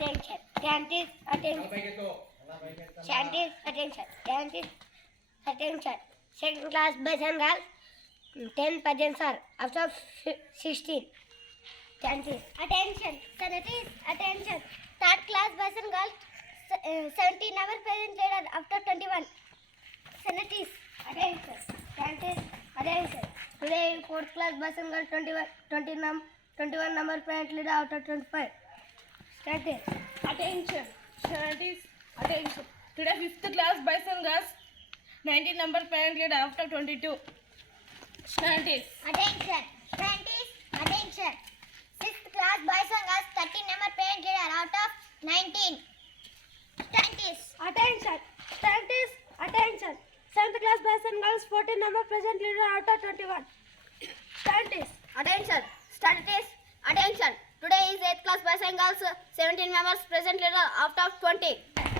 attention. Scientists, attention. Scientists, attention. Scientists, attention. Second class boys and girls, 10 percent are out of 16. Scientists, attention. Scientists, attention. Third class boys and girls, 17 never present later after 21. Scientists, attention. Scientists, attention. Today, fourth class boys and girls, 21 number present later after 25. Scientists, Attention, scientists, attention. Today, fifth class boys and girls, 19 number parent leader after 22. Scientists, attention. Scientists, attention. Sixth class boys and girls, 13 number parent leader out of 19. Scientists, attention, scientists, attention. Seventh class boys and girls, 14 number present leader out of 21. Scientists, attention. Scientists, attention. Today is 8th class boys and girls, 17 members present leader out of 20.